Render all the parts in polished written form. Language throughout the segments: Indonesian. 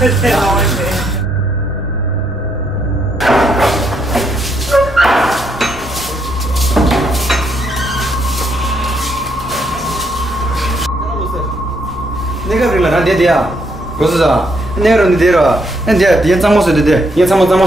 내가 그러나 대대야. 그래서 내가 언제라. 근데 뒤에 잠못을 돼. 뒤에 잠못을.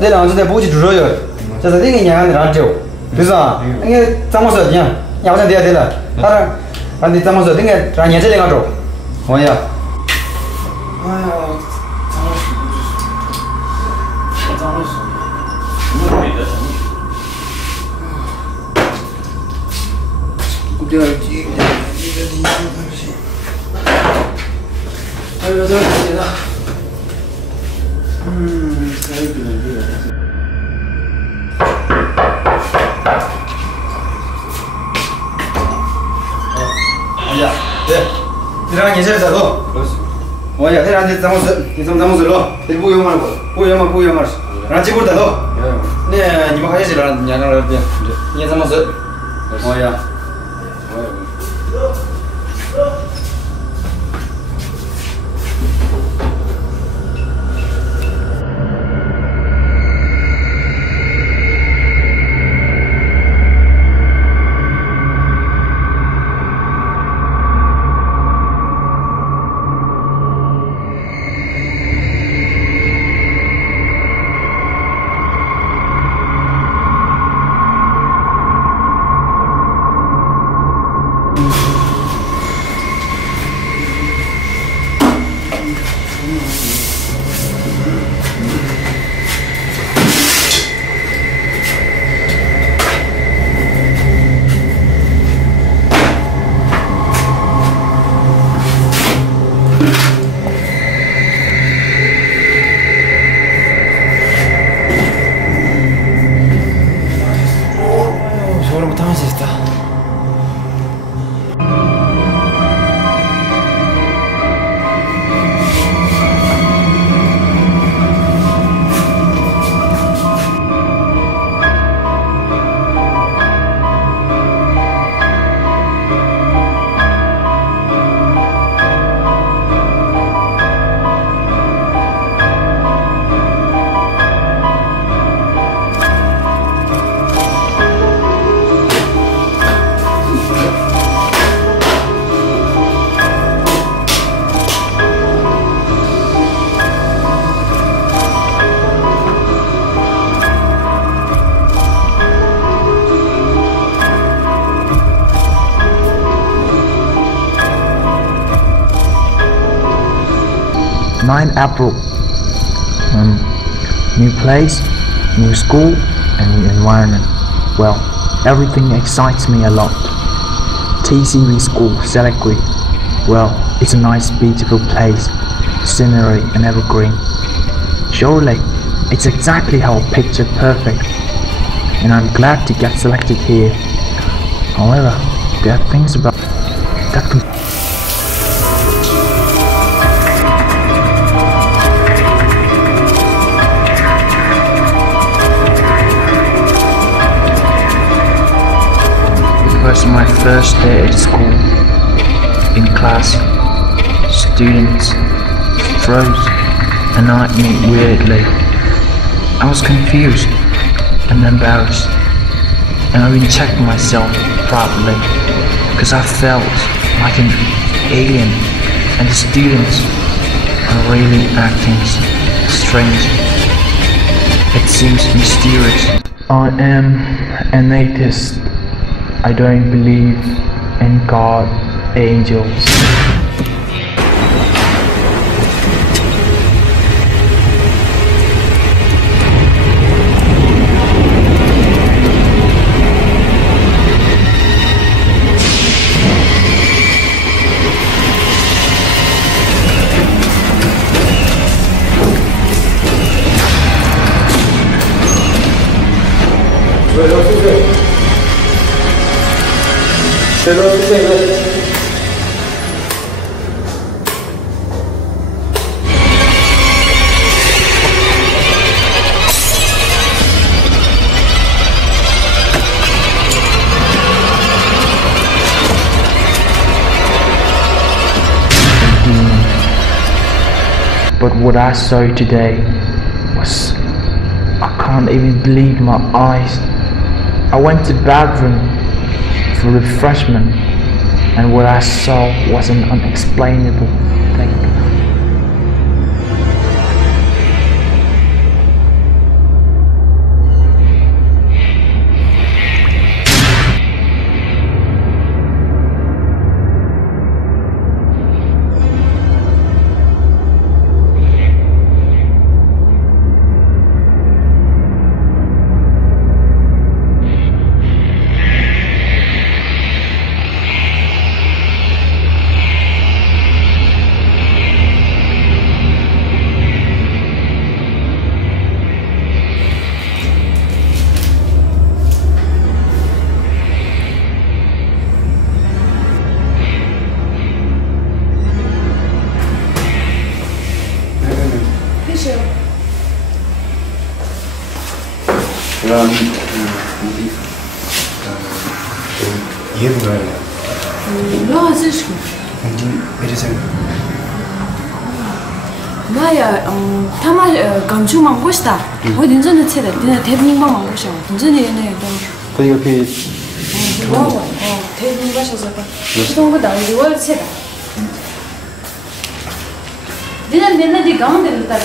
내가 언제 보지 들어요. 그래서 내가 그냥 라죠. 그래서 이게 잠못을 그냥 야간 돼야 되라. 따라 안디 잠못을 내가 라냐 제 내가 줘. 뭐야? 아유. 잠못을. 아유, 잘 됐다. 잘 됐는데. 야, 네. 이랑 괜찮아도. 뭐야, 대란데 잠옷을, 잠옷을로. 보여 말고. 보여 말. 라지 볼다도. 네, 이거 하시라는 양을 할게. 이 잠옷을. 뭐야? Nine April. New place, new school, and new environment. Well, everything excites me a lot. TCV School, Selectquey. Well, it's a nice, beautiful place, scenery and evergreen. Surely, it's exactly how I pictured perfect, and I'm glad to get selected here. However, there are things about that can It was my first day at school. In class, students froze and eyed me weirdly. I was confused and embarrassed, and I even checked myself proudly because I felt like an alien, and the students are really acting strange. It seems mysterious. I am an atheist. I don't believe in God, angels. But what I saw today was... I can't even believe my eyes. I went to the bathroom for refreshment, and what I saw was an unexplainable thing. لا زيشكو 나야 타마 감추 망고시다. 뭐 인전에 채다. 내가 대부분 망고셔. 인전에 얘네 거기 옆에 대부분 가셔서 봐. 그런 거 나오지 월 채다. 니는 맨날 가운데 있다가.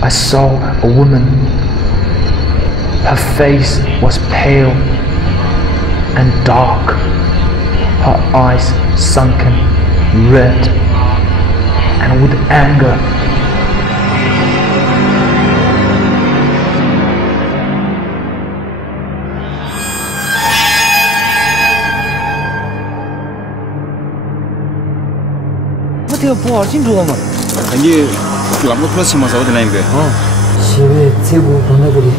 I saw a woman. Her face was pale and dark, her eyes sunken, red, and with anger. What the hell are you doing? Они лампу пластима завода на имге. 시외 세부 번호들이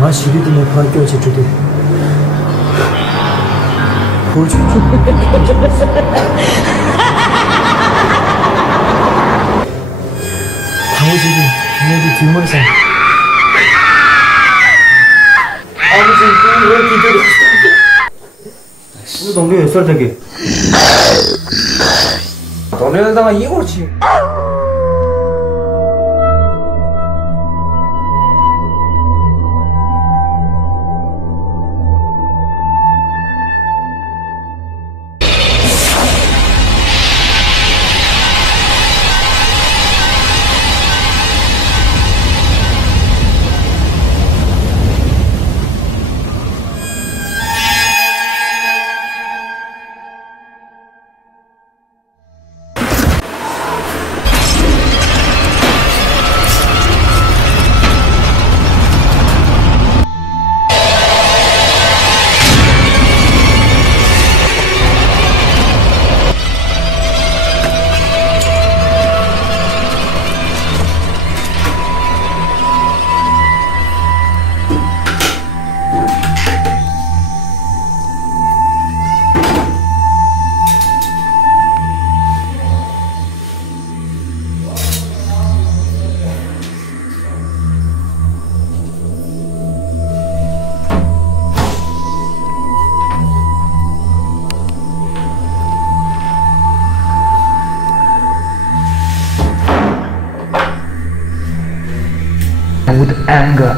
마시리드네 파교지 주대. 보여줘. 당신이 내게 뒷머리상. 아버지 왜 기다려? 우리 동네 몇 살 되게? 동네에다가 이걸 치. with anger.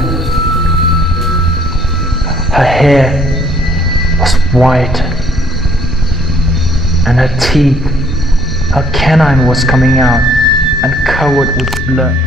Her hair was white, and her teeth, her canine was coming out and covered with blood.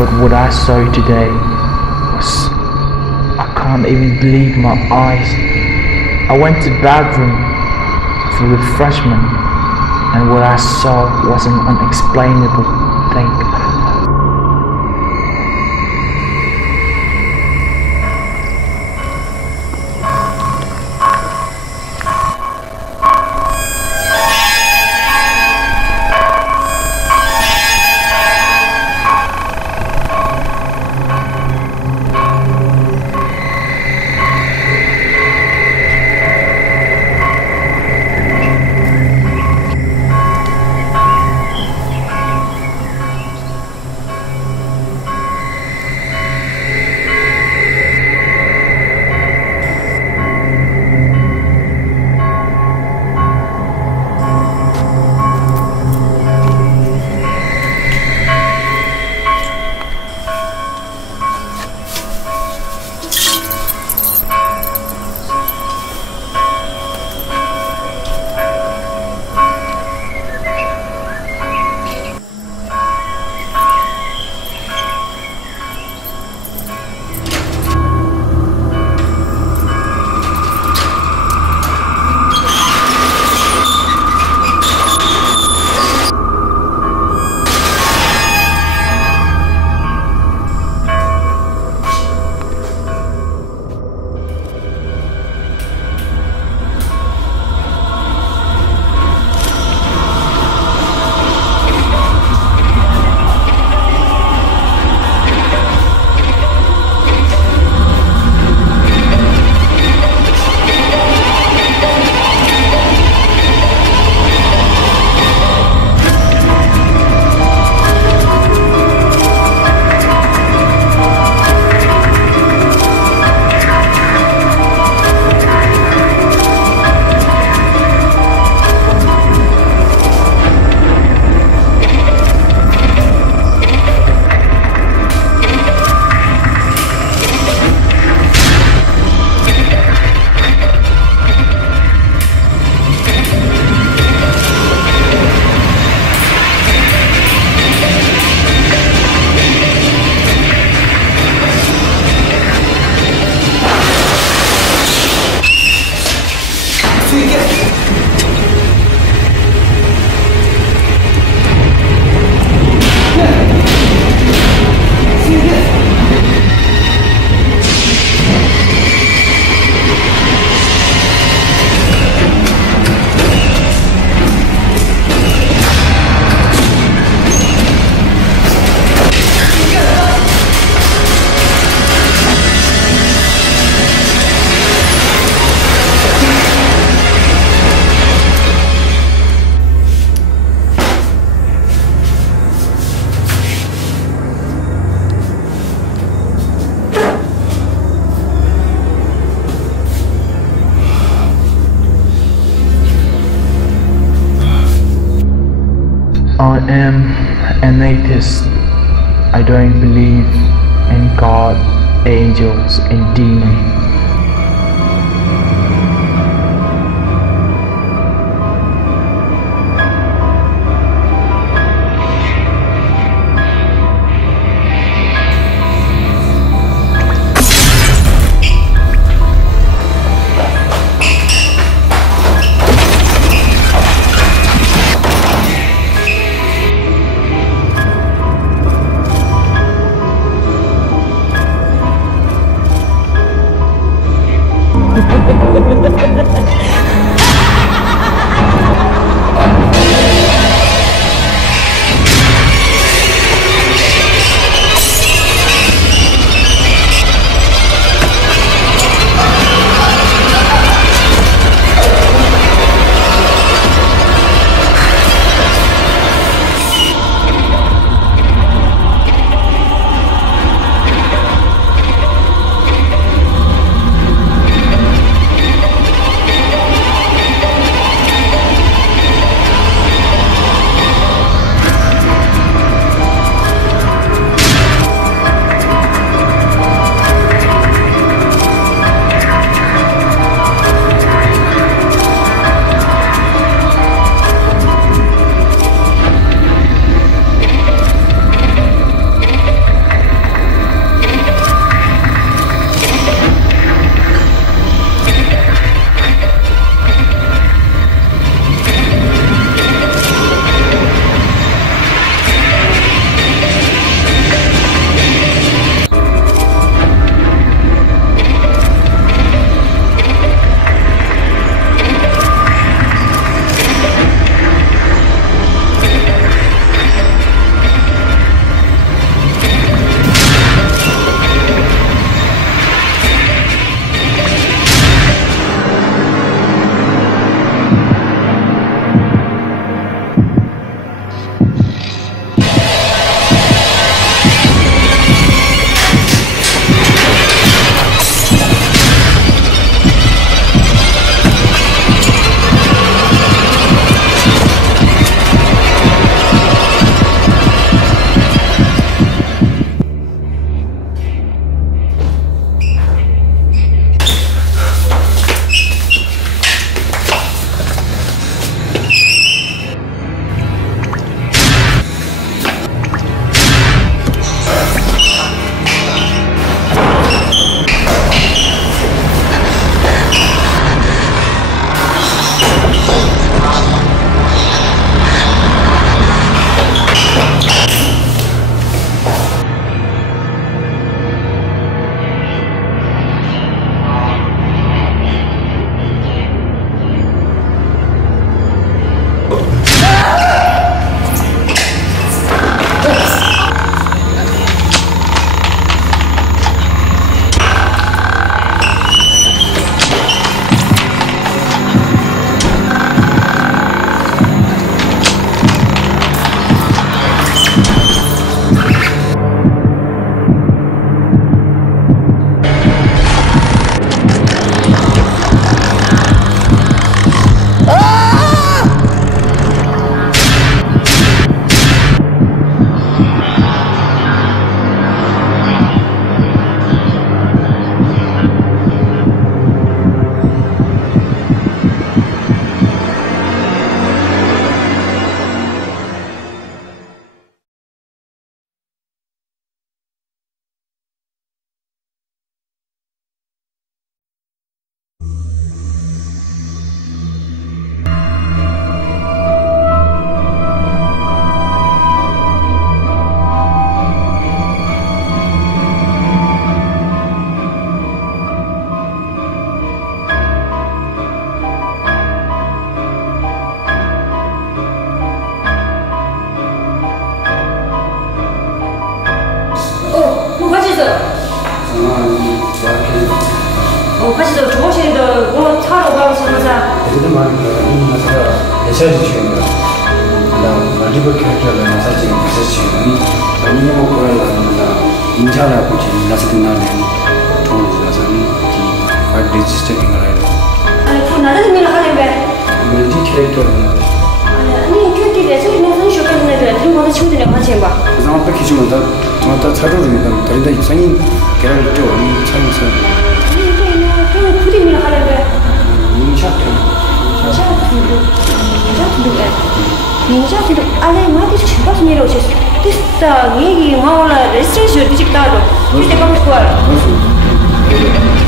But what I saw today was, I can't even believe my eyes. I went to the bathroom for refreshment, and what I saw was an unexplainable thing. am an atheist. I don't believe in God, angels, and demons. 사실 조금씩도 뭐 차로 가면서 그래도 많이 나서 예샷이 지금 나 멀티플 캐릭터를 나서 지금 지금 아니 뭐 그러나 인자라 고치 나서 나는 돈 나서 이 파일 레지스터링을 해야 돼. 아니 그 나는 밀어 하는 게 멀티 캐릭터를 아니 큐티에 저기 무슨 쇼핑을 들고 친구들이 같이 봐. 그래서 앞에 기준은 다 차도로니까 다른데 이상인 계란을 떼어 차면서 그냥 부리미를 하는데 인샤트 민자들도 안에 많이 싶어서 내려오셨어. 됐다. 얘기 마을라 레스트레이션 뒤집다도 그때 가고 싶어요.